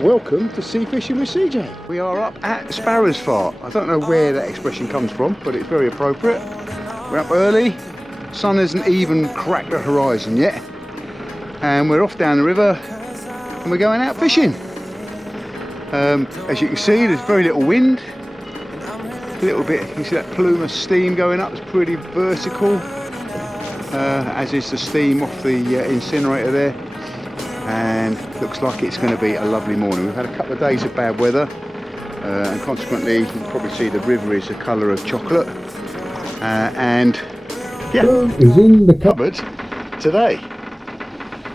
Welcome to Sea Fishing with CJ. We are up at Sparrow's Fart. I don't know where that expression comes from, but it's very appropriate. We're up early, sun hasn't even cracked the horizon yet, and we're off down the river and we're going out fishing. As you can see, there's very little wind. A little bit, you can see that plume of steam going up, it's pretty vertical, as is the steam off the incinerator there. And looks like it's going to be a lovely morning. We've had a couple of days of bad weather, and consequently you can probably see the river is the colour of chocolate, and yeah, is in the cupboard today.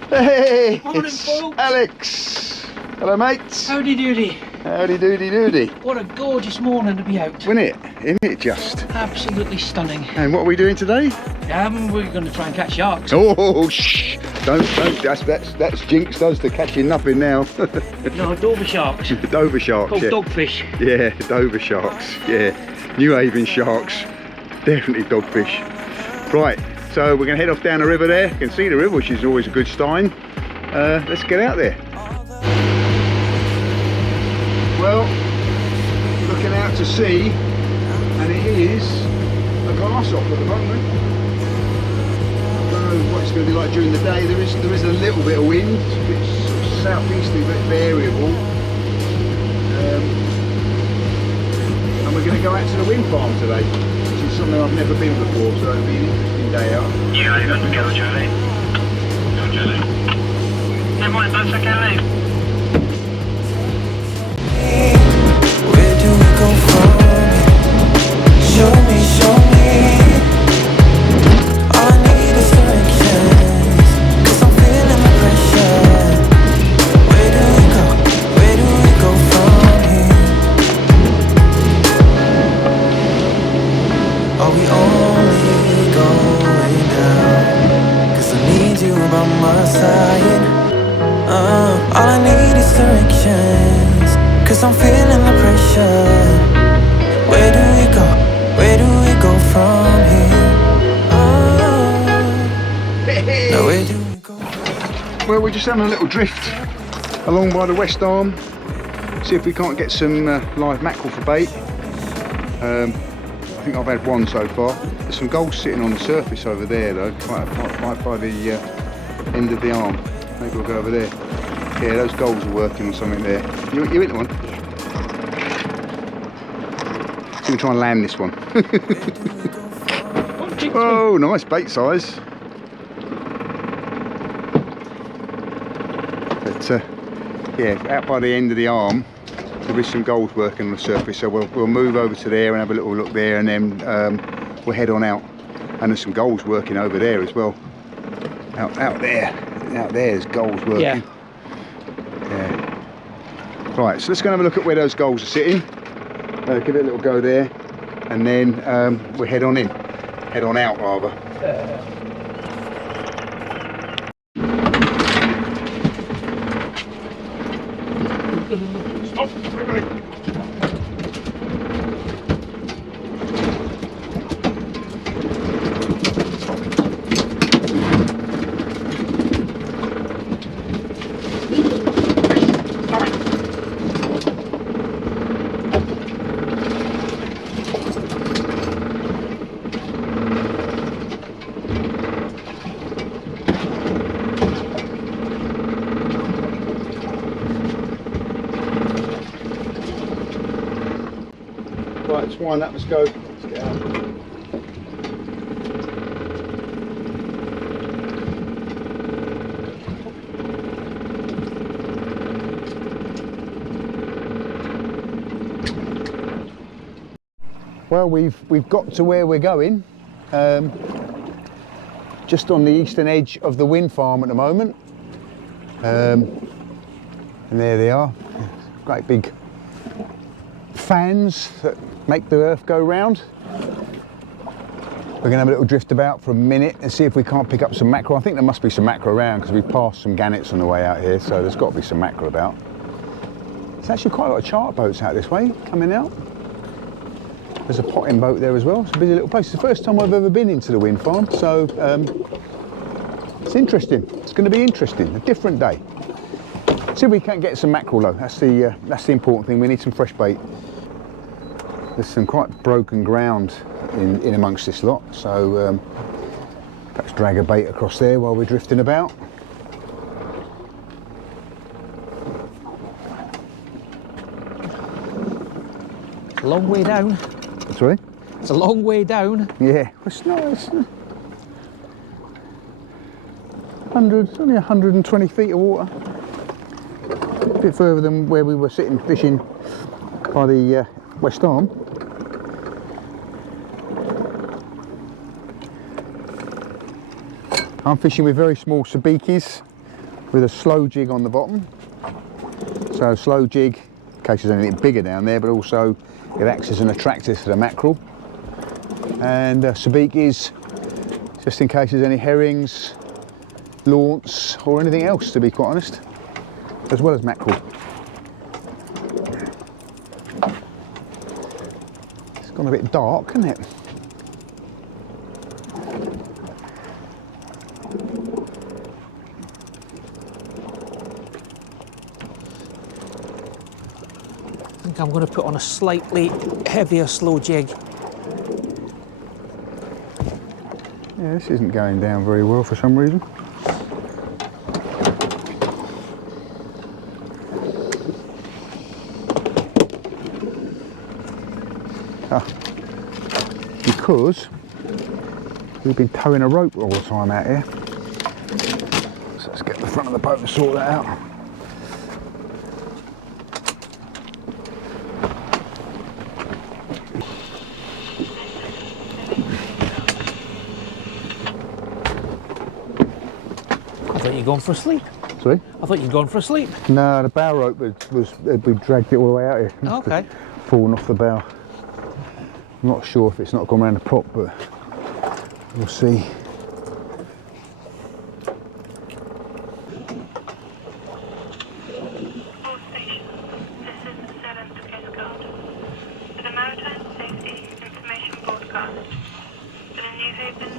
Hey, Morning, it's folks. Alex. Hello, mates. Howdy doody. Howdy doody doody. What a gorgeous morning to be out. Isn't it? Isn't it just? Absolutely stunning. And what are we doing today? We're going to try and catch sharks. Oh, shh! Don't. That's jinxed us to catching nothing now. No, Dover sharks. Dover sharks. Called Yeah. dogfish. Yeah, Dover sharks. Yeah, New Haven sharks. Definitely dogfish. Right. So we're going to head off down the river there. You can see the river, which is always a good sign. Let's get out there. Well, looking out to sea, and it is a glass off at the moment. I don't know what it's going to be like during the day. There is a little bit of wind. It's a bit sort of southeasterly, but variable. And we're going to go out to the Windfarm today, which is something I've never been before, so it'll be an interesting day out. Yeah, I got to go, Charlie. Go, Charlie. Good morning, bud. Okay, mate. Where do we go from here? Show me, show me. All I need is directions, 'cause I'm feeling the pressure. Where do we go? Where do we go from here? Are we only going down? 'Cause I need you by my side. All I need is directions, 'cause I'm feeling the pressure. Where do we go? Where do we go from here? Now where do we go? Well, we're just having a little drift along by the West Arm, see if we can't get some live mackerel for bait. I think I've had one so far. There's some gulls sitting on the surface over there though, right by the end of the arm. Maybe we'll go over there. Yeah, those gulls are working on something there. You hit one? So we'll try and land this one. Oh, nice bait size. But yeah, out by the end of the arm, there is some gulls working on the surface, so we'll move over to there and have a little look there, and then we'll head on out. And there's some gulls working over there as well. Out there's gulls working. Yeah. Yeah. Right, so let's go and have a look at where those gulls are sitting. Give it a little go there, and then we'll head on in. Head on out rather. Stop! Right, let's wind up, let's go. Let's get out. Well, we've got to where we're going, just on the eastern edge of the Windfarm at the moment, and there they are, great big fans that make the earth go round. We're going to have a little drift about for a minute and see if we can't pick up some mackerel. I think there must be some mackerel around because we've passed some gannets on the way out here, so there's got to be some mackerel about. There's actually quite a lot of charter boats out this way coming out. There's a potting boat there as well. It's a busy little place. It's the first time I've ever been into the Windfarm, so it's interesting. It's going to be interesting. A different day. See if we can get some mackerel though. That's the important thing. We need some fresh bait. There's some quite broken ground in amongst this lot, so perhaps drag a bait across there while we're drifting about. It's a long way down. Sorry? It's a long way down. Yeah, it's not. It's 100, only 120 feet of water. A bit further than where we were sitting fishing by the West Arm. I'm fishing with very small sabikis with a slow jig on the bottom. So slow jig, in case there's anything bigger down there, but also it acts as an attractor to the mackerel. And sabikis, just in case there's any herrings, launce, or anything else, to be quite honest, as well as mackerel. It's gone a bit dark, hasn't it? I think I'm going to put on a slightly heavier slow jig. Yeah, this isn't going down very well for some reason. Because we've been towing a rope all the time out here. So let's get the front of the boat and sort that out. I thought you'd gone for a sleep. Sorry? I thought you'd gone for a sleep. No, the bow rope we dragged it all the way out here. Okay. Fallen off the bow. I'm not sure if it's not gone around the prop, but we'll see. All stations, this is the 7th Coast Guard. For the Maritime Safety Information Broadcast, for the New Havens,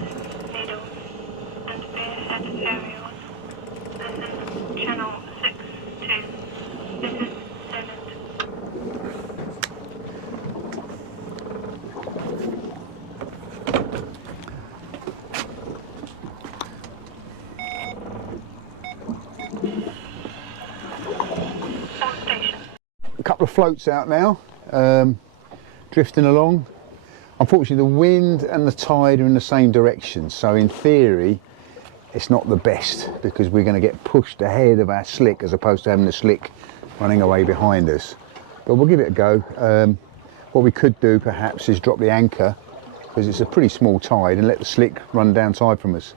Needles, and Spearhead areas, this is Channel 62. This is 7th. A couple of floats out now, drifting along. Unfortunately, the wind and the tide are in the same direction, so in theory it's not the best because we're going to get pushed ahead of our slick as opposed to having the slick running away behind us. But we'll give it a go. What we could do perhaps is drop the anchor because it's a pretty small tide and let the slick run down tide from us.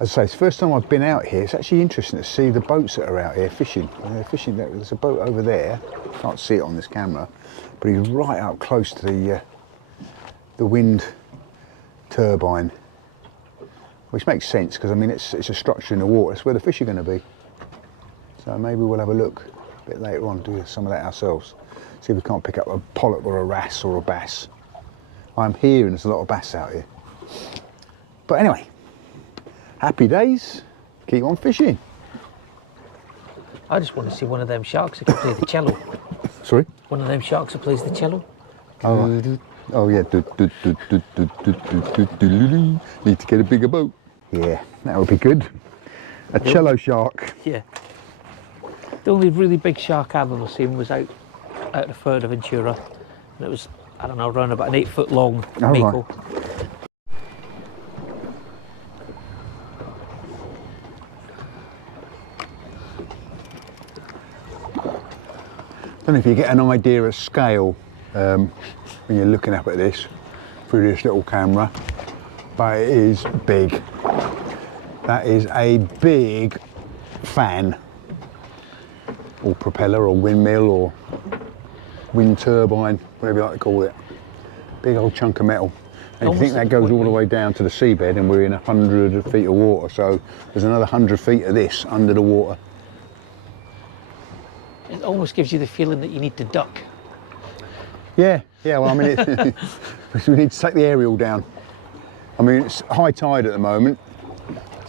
As I say, it's the first time I've been out here. It's actually interesting to see the boats that are out here fishing. They're fishing. There's a boat over there. Can't see it on this camera, but he's right up close to the wind turbine, which makes sense because I mean it's a structure in the water. It's where the fish are going to be. So maybe we'll have a look a bit later on, do some of that ourselves. See if we can't pick up a pollock or a wrasse or a bass. I'm hearing there's a lot of bass out here. But anyway. Happy days, keep on fishing. I just want to see one of them sharks that can play the cello. Sorry? One of them sharks that plays the cello. Oh, yeah. Need to get a bigger boat. Yeah, that would be good. A cello shark. Yeah. The only really big shark I've ever seen was out at the Fuerteventura. And it was, I don't know, around about an 8 foot long mako. Right. I don't know if you get an idea of scale when you're looking up at this through this little camera, but it is big. That is a big fan, or propeller, or windmill, or wind turbine, whatever you like to call it. Big old chunk of metal. And if you think that goes all the way down to the seabed, and we're in 100 feet of water, so there's another 100 feet of this under the water. It almost gives you the feeling that you need to duck. Yeah, well, I mean, we need to take the aerial down. I mean, it's high tide at the moment,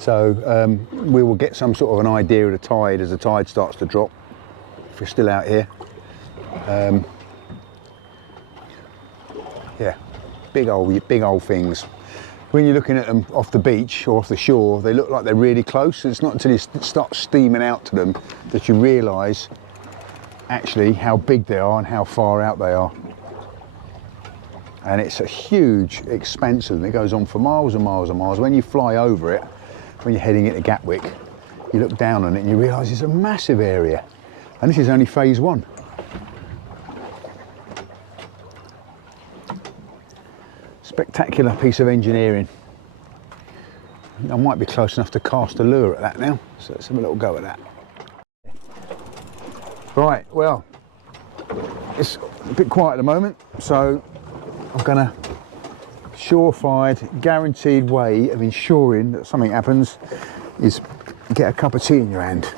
So we will get some sort of an idea of the tide as the tide starts to drop, if we're still out here. Yeah, big old things. When you're looking at them off the beach or off the shore, they look like they're really close. It's not until you start steaming out to them that you realise actually how big they are and how far out they are. And it's a huge expanse of them. It goes on for miles and miles and miles. When you fly over it, when you're heading into Gatwick, you look down on it and you realise it's a massive area. And this is only phase 1. Spectacular piece of engineering. I might be close enough to cast a lure at that now, so let's have a little go at that. Right, well, it's a bit quiet at the moment, so I'm gonna surefire, guaranteed way of ensuring that something happens is get a cup of tea in your hand.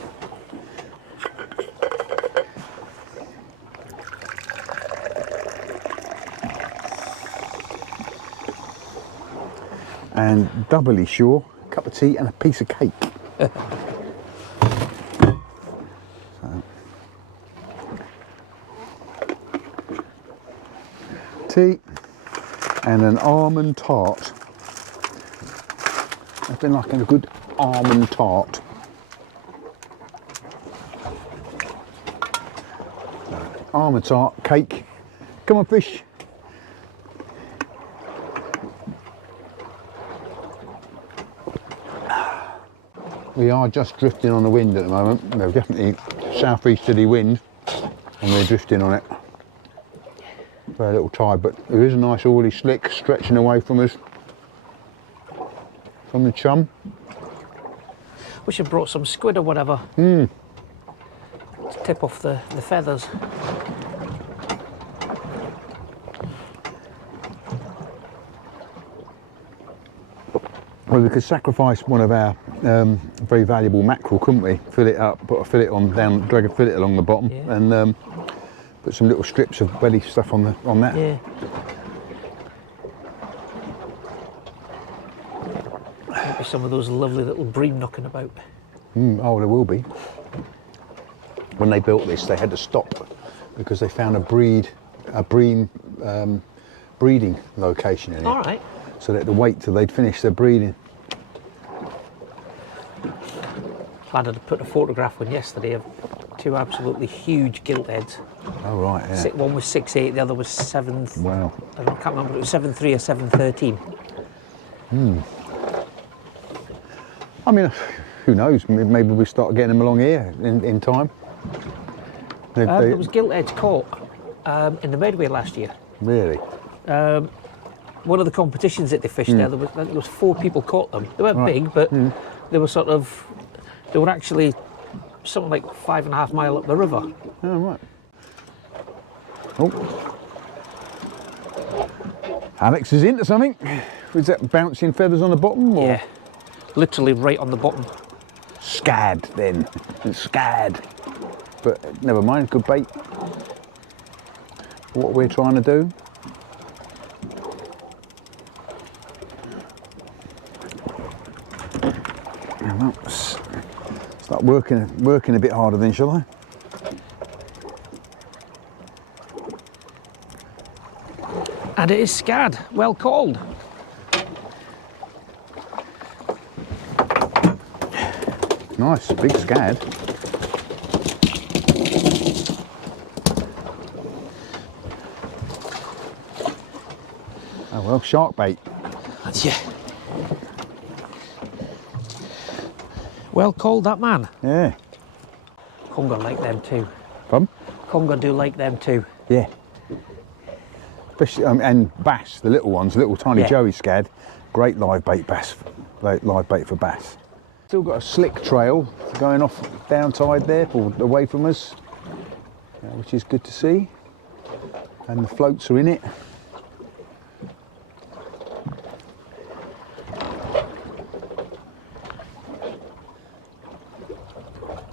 And doubly sure, a cup of tea and a piece of cake. Tea and an almond tart. I've been liking a good almond tart. Almond tart, cake. Come on, fish. We are just drifting on the wind at the moment. There's definitely southeasterly wind and we're drifting on it. Very little tide, but there is a nice oily slick stretching away from us, from the chum. Wish I brought some squid or whatever to tip off the feathers. Well, we could sacrifice one of our very valuable mackerel, couldn't we? Fill it up, put a fillet on down, drag a fillet along the bottom, yeah. and put some little strips of belly stuff on that. Yeah. Maybe some of those lovely little bream knocking about. Oh, there will be. When they built this, they had to stop because they found a bream breeding location in it. All right. So they had to wait till they'd finished their breeding. Glad I'd put a photograph on yesterday of 2 absolutely huge gilt heads. Oh right, yeah. One was 6'8", the other was 7. Wow. I can't remember if it was 7'3" or 7'13". I mean, who knows? Maybe we start getting them along here in time. There was gilt heads caught in the Medway last year. Really? One of the competitions that they fished there was 4 people caught them. They weren't big, but they were they were actually something like 5.5 miles up the river. Oh right. Oh. Alex is into something. Was that bouncing feathers on the bottom? Or? Yeah, literally right on the bottom. Scad then. It's scad. But never mind, good bait. What we're trying to do. Start working a bit harder then, shall I? And it is scad, well called. Nice, big scad. Oh well, shark bait. Yeah. Well called, that man. Yeah. Conger like them too. Pardon? Conger do like them too. Yeah. Especially, and bass, the little ones, little tiny joey scad, great live bait bass, live bait for bass. Still got a slick trail going off down tide there, or away from us, which is good to see. And the floats are in it.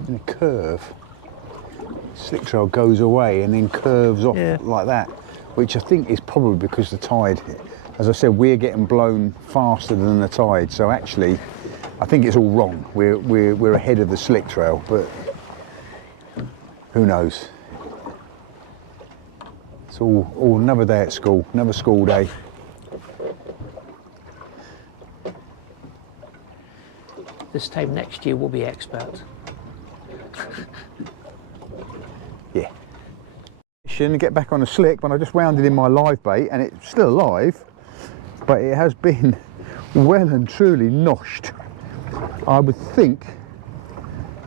In a curve, slick trail goes away and then curves off like that, which I think is probably because the tide, as I said, we're getting blown faster than the tide, so actually I think it's all wrong. We're ahead of the slick trail, but who knows? It's all another day at school, another school day. This time next year we'll be experts. Yeah. Get back on the slick when I just rounded in my live bait, and it's still alive, but it has been well and truly noshed. I would think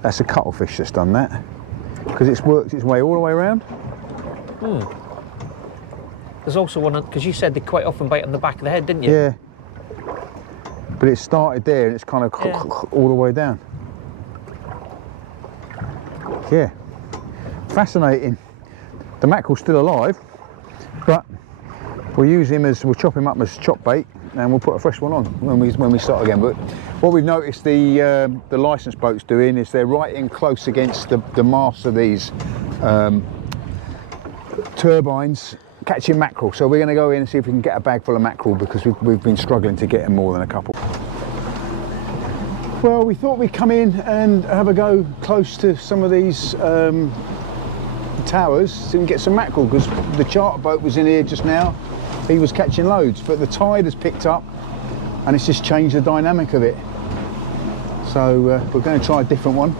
that's a cuttlefish that's done that, because it's worked its way all the way around. There's also one, because you said they quite often bite on the back of the head, didn't you? Yeah. But it started there and it's kind of all the way down. Yeah. Fascinating. The mackerel's still alive, but we'll chop him up as chop bait, and we'll put a fresh one on when we start again. But what we've noticed the licence boats doing is they're right in close against the masts of these turbines, catching mackerel. So we're going to go in and see if we can get a bag full of mackerel, because we've been struggling to get them more than a couple. Well, we thought we'd come in and have a go close to some of these towers so we can get some mackerel, because the charter boat was in here just now. He was catching loads, but the tide has picked up and it's just changed the dynamic of it. So we're going to try a different one.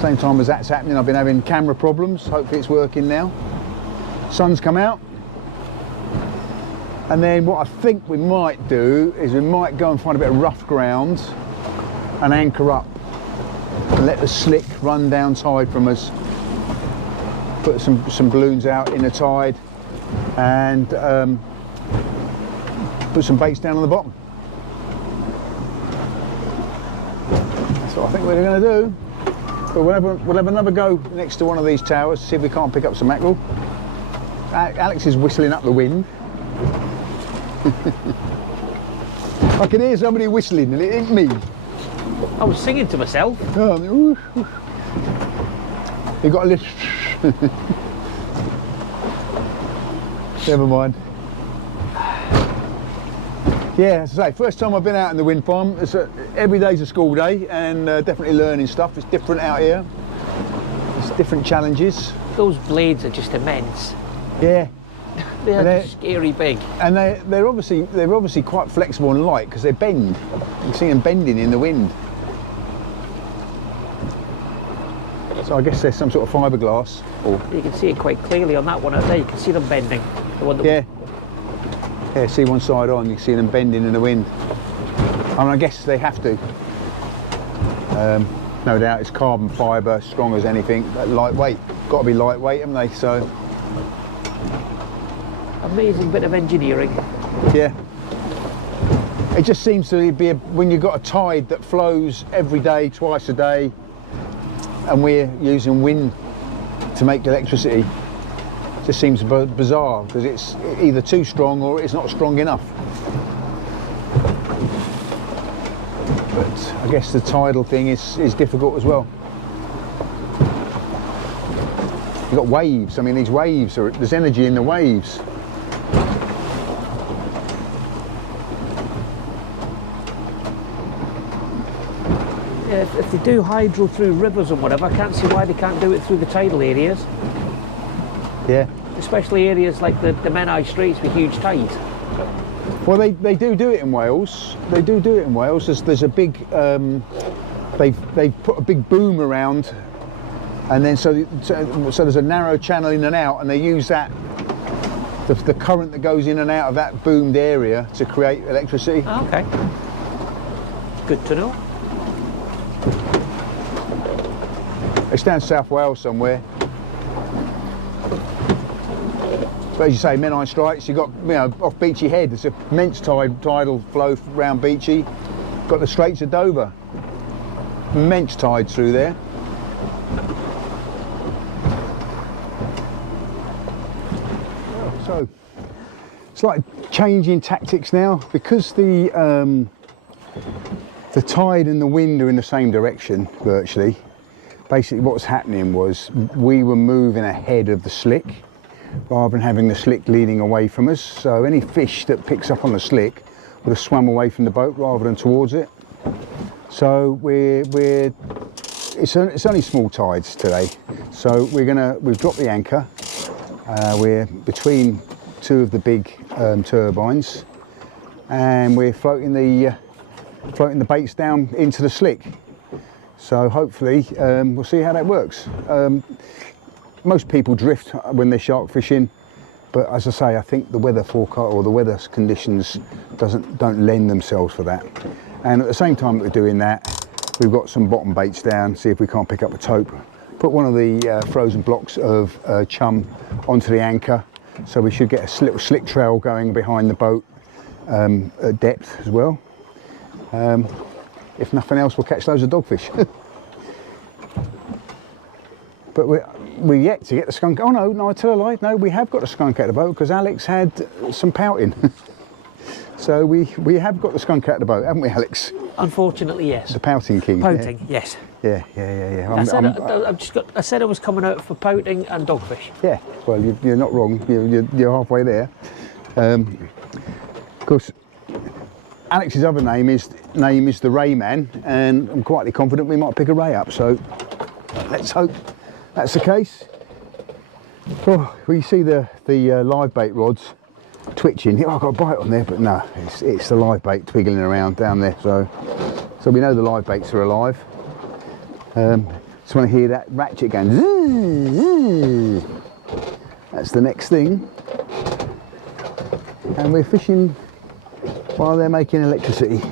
Same time as that's happening, I've been having camera problems. Hopefully it's working now. Sun's come out. And then what I think we might do is we might go and find a bit of rough ground and anchor up and let the slick run down tide from us. Put some balloons out in the tide and put some baits down on the bottom. That's what I think we're going to do. But we'll have another go next to one of these towers, see if we can't pick up some mackerel. Alex is whistling up the wind. I can hear somebody whistling and it ain't me. I was singing to myself. Oh, you got a little... Never mind. Yeah, as I say, first time I've been out in the Windfarm. Every day's a school day, and definitely learning stuff. It's different out here. It's different challenges. Those blades are just immense. Yeah. They're just scary big. And they're obviously quite flexible and light, because they bend. You can see them bending in the wind. So I guess there's some sort of fiberglass. You can see it quite clearly on that one out there. You can see them bending. The one that yeah, see one side on, you can see them bending in the wind. I mean, I guess they have to. No doubt it's carbon fibre, strong as anything, but lightweight. Got to be lightweight, haven't they? So. Amazing bit of engineering. Yeah. It just seems to be when you've got a tide that flows every day, twice a day, and we're using wind to make electricity. It just seems bizarre, because it's either too strong or it's not strong enough. But I guess the tidal thing is difficult as well. You've got waves. I mean, these waves, there's energy in the waves. If they do hydro through rivers and whatever, I can't see why they can't do it through the tidal areas. Yeah. Especially areas like the Menai Straits with huge tides. Well, they do it in Wales. They do it in Wales. There's a big, they've put a big boom around, and then so there's a narrow channel in and out, and they use that, the current that goes in and out of that boomed area to create electricity. Oh, okay. Good to know. It's down South Wales somewhere. But as you say, Menai Straits, you've got, off Beachy Head, there's immense tidal flow around Beachy. Got the Straits of Dover, immense tide through there. So it's like changing tactics now, because the tide and the wind are in the same direction virtually. Basically what's happening was we were moving ahead of the slick rather than having the slick leading away from us. So any fish that picks up on the slick would have swum away from the boat rather than towards it. So it's only small tides today. So we've dropped the anchor. We're between two of the big turbines, and we're floating the baits down into the slick. So hopefully we'll see how that works. Most people drift when they're shark fishing, but as I say, I think the weather forecast or the weather conditions don't lend themselves for that. And at the same time that we're doing that, we've got some bottom baits down, see if we can't pick up a taupe. Put one of the frozen blocks of chum onto the anchor, so we should get a little slick trail going behind the boat at depth as well. If nothing else, we'll catch loads of dogfish. But we're yet to get the skunk. Oh no, I tell a lie. No, we have got the skunk out of the boat because Alex had some pouting. So we have got the skunk out of the boat, haven't we, Alex? Unfortunately, yes. The pouting king. Pouting, yes. Yeah. I said I was coming out for pouting and dogfish. Yeah, well, you're not wrong. You're halfway there. Of course, Alex's other name is the Ray Man, and I'm quietly confident we might pick a ray up. So let's hope that's the case. Oh, well, you see the live bait rods twitching. Oh, I've got a bite on there, but no, it's the live bait twiggling around down there. So we know the live baits are alive. Just want to hear that ratchet going. Zzz, zzz. That's the next thing. And we're fishing while they're making electricity.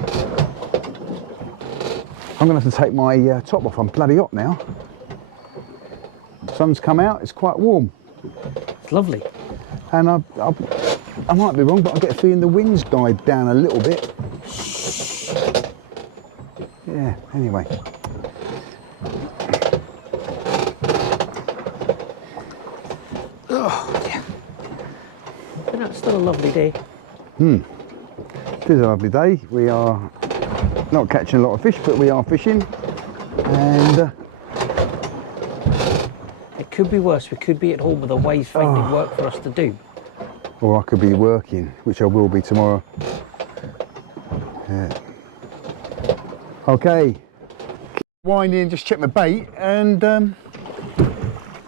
I'm going to have to take my top off. I'm bloody hot now. The sun's come out. It's quite warm. It's lovely. And I might be wrong, but I get a feeling the wind's died down a little bit. Yeah, anyway. Oh, yeah. But it's still a lovely day. It is a lovely day. We are not catching a lot of fish, but we are fishing. And it could be worse. We could be at home with a wife finding work for us to do. Or I could be working, which I will be tomorrow. Yeah. Okay. Winding, just check my bait, and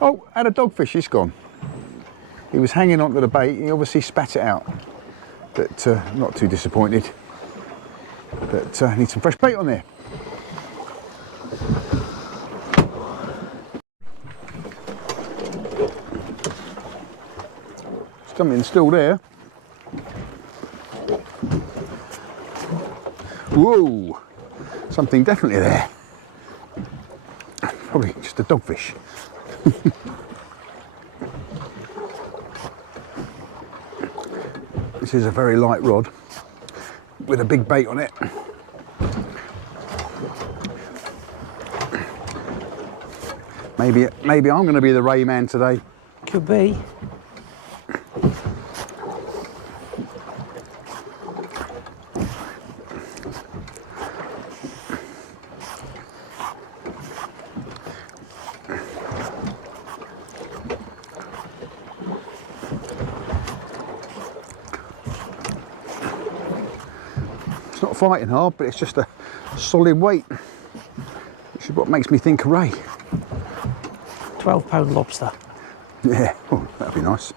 oh, had a dogfish. He's gone. He was hanging onto the bait. He obviously spat it out, but not too disappointed. But I need some fresh bait on there. Something still there. Whoa, something definitely there. Probably just a dogfish. This is a very light rod with a big bait on it. Maybe I'm going to be the Ray Man today. Could be. It's not fighting hard, but it's just a solid weight, which is what makes me think of Ray. 12-pound lobster. Yeah, oh, that'd be nice.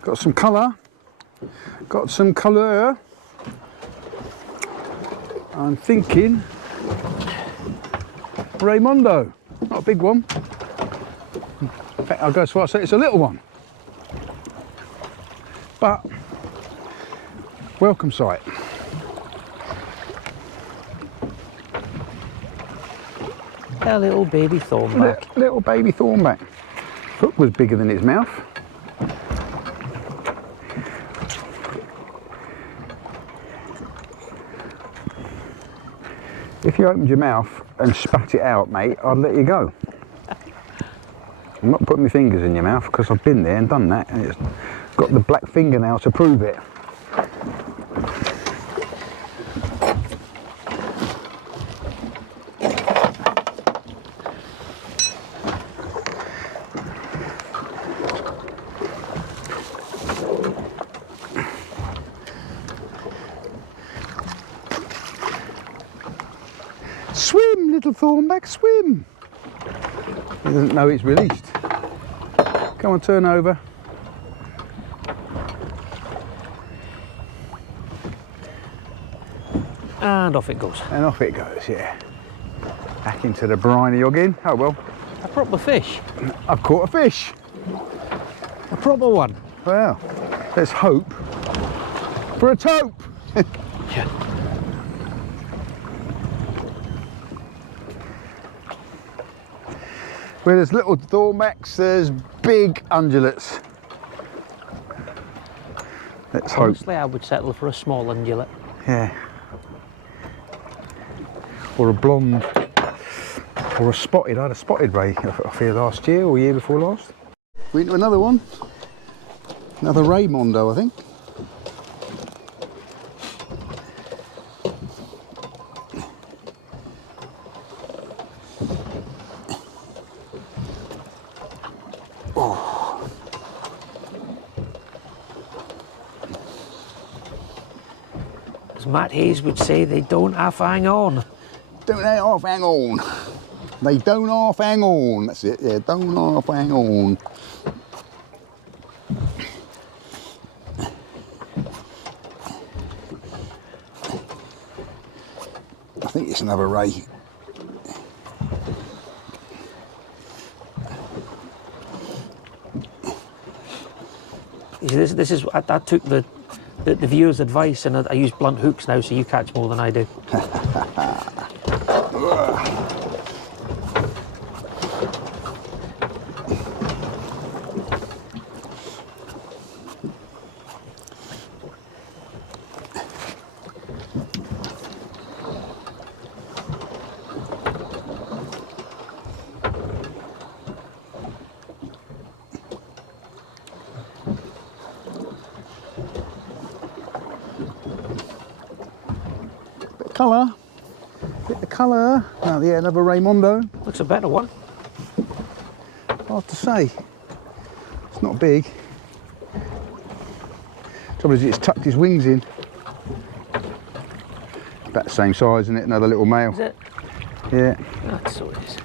Got some colour. Got some colour. I'm thinking Raymondo. Not a big one. In fact, I'll go as far as say it's a little one. But welcome sight. A little baby thornback. Little baby thornback. Hook was bigger than its mouth. If you opened your mouth and spat it out, mate, I'd let you go. I'm not putting my fingers in your mouth because I've been there and done that, and it's got the black fingernail to prove it. little thornback, swim. He doesn't know it's released. Come on, turn over. And off it goes. And off it goes, yeah. Back into the briny again. Oh well, A proper fish. I've caught a fish. A proper one. Well, let's hope for a taupe. Yeah. Where there's little thornbacks, there's big undulates. Let's hope. Honestly, I would settle for a small undulate. Yeah. Or a blonde. Or a spotted. I had a spotted ray off here last year or year before last. We're into another one. Another Raymondo, I think. As Matt Hayes would say, they don't half hang on. Don't half hang on. They don't half hang on. That's it, yeah, don't half hang on. I think it's another ray. This is I took the viewer's advice, and I use blunt hooks now, so you catch more than I do. Colour. Bit of colour. Oh yeah, another Raymondo. Looks a better one. Hard to say. It's not big. Trouble is, it's tucked his wings in. About the same size, isn't it? Another little male. Is it? Yeah. That's so it is.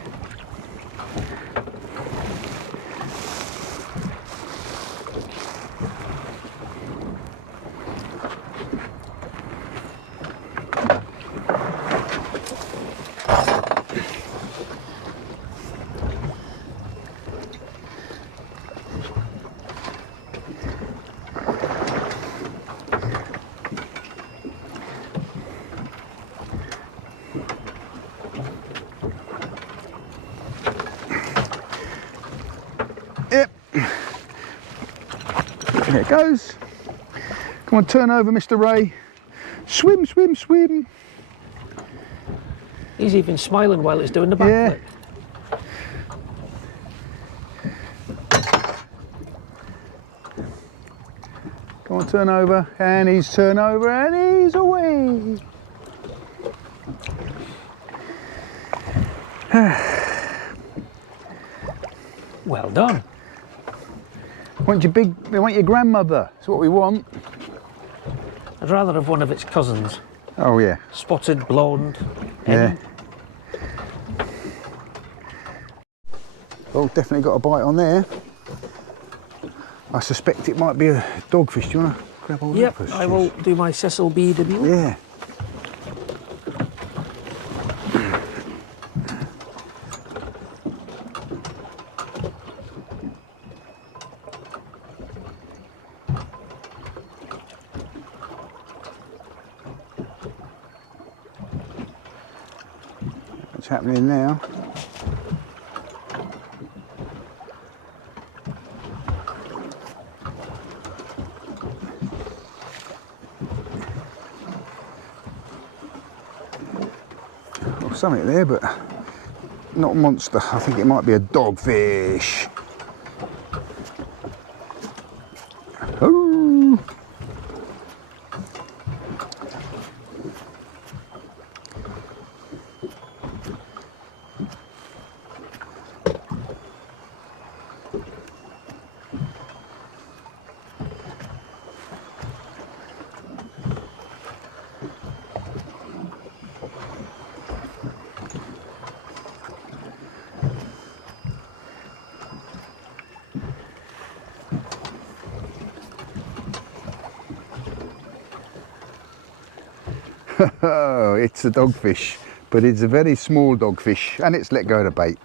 Yep. There it goes. Come on, turn over, Mr. Ray. Swim, swim, swim. He's even smiling while it's doing the Yeah. backflip. Come on, turn over. And he's turned over and he's away. Well done. Want your grandmother. That's what we want. I'd rather have one of its cousins. Oh yeah. Spotted, blonde. Yeah. Oh, definitely got a bite on there. I suspect it might be a dogfish. Do you want to grab hold of Yep, that first? I will do my Cecil BW. Yeah. What's happening now? Well, something there, but not a monster. I think it might be a dogfish. Oh. Oh, it's a dogfish, but it's a very small dogfish, and it's let go of the bait.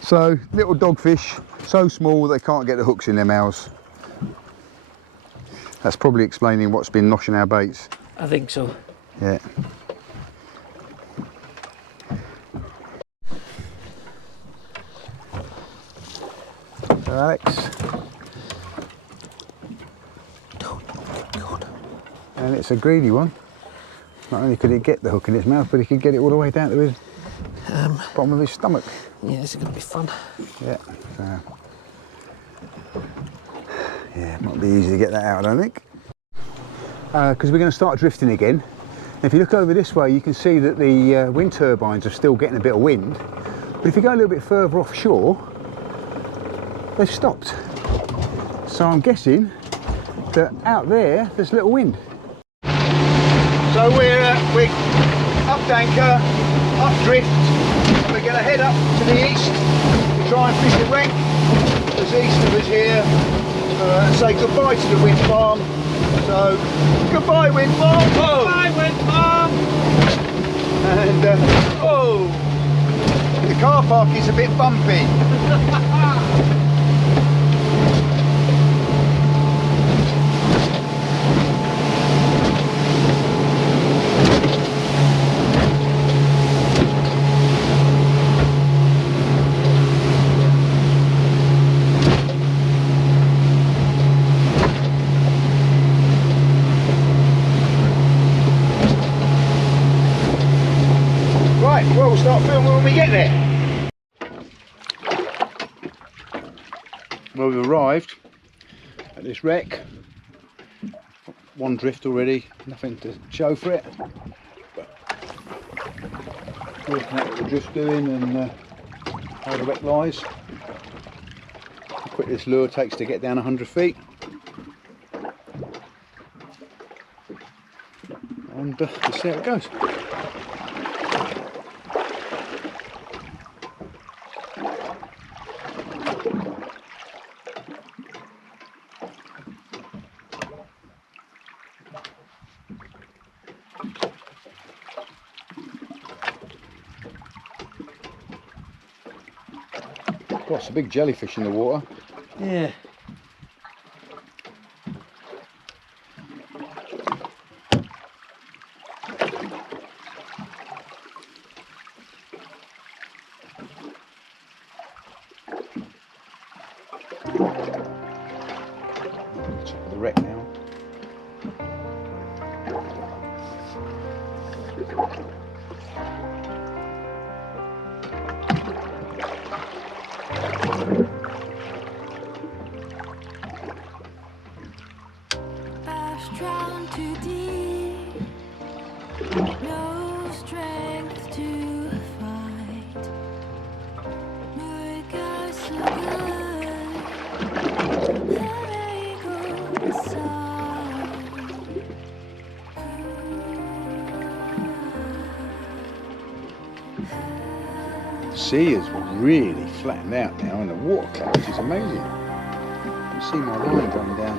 So, little dogfish, so small they can't get the hooks in their mouths. That's probably explaining what's been noshing our baits. I think so. Yeah. So Alex. And it's a greedy one. Not only could he get the hook in his mouth, but he could get it all the way down to his bottom of his stomach. Yeah, this is going to be fun. Yeah. So, yeah, it might be easy to get that out, I don't think. Because we're going to start drifting again. If you look over this way, you can see that the wind turbines are still getting a bit of wind. But if you go a little bit further offshore, they've stopped. So I'm guessing that out there, there's little wind. So we're up anchor, up drift, and we're going to head up to the east to try and fish a wreck that's east of us here and say goodbye to the wind farm. So, goodbye wind farm! Oh. Goodbye wind farm! And, oh! The car park is a bit bumpy. Well, we'll start filming when we get there. Well, we've arrived at this wreck. One drift already, nothing to show for it. But looking at what the drift's doing and how the wreck lies. How quick this lure takes to get down 100 feet. And let's see how it goes. Oh, it's a big jellyfish in the water. Yeah. Top of the wreck now. Drowned too deep, no strength to fight. No guy so good, let go aside. The sea is really flattened out now and the water clarity is amazing. You can see my line going down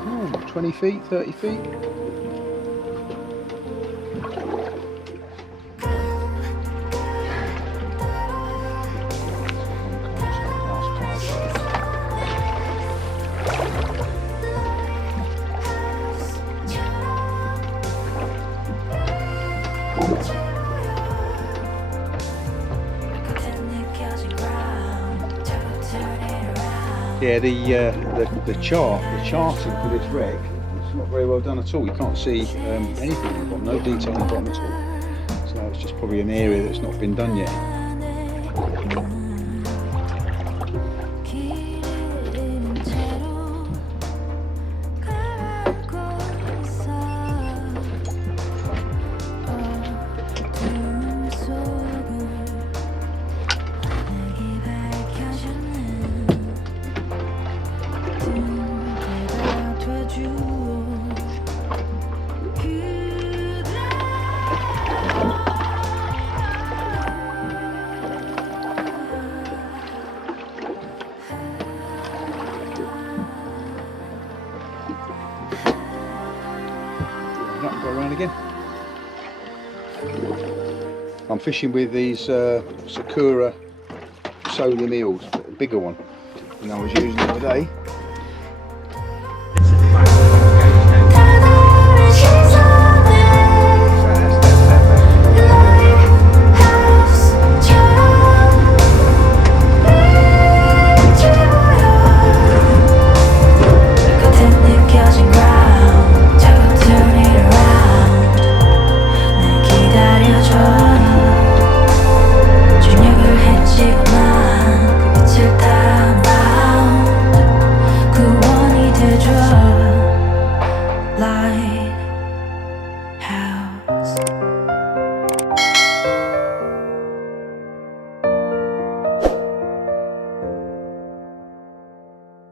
20 feet, 30 feet. Yeah, the charting for this wreck, it's not very well done at all. You can't see anything on the bottom, no detail on the bottom at all. So it's just probably an area that's not been done yet. around again. I'm fishing with these Sakura solar meals, a bigger one than I was using the other day.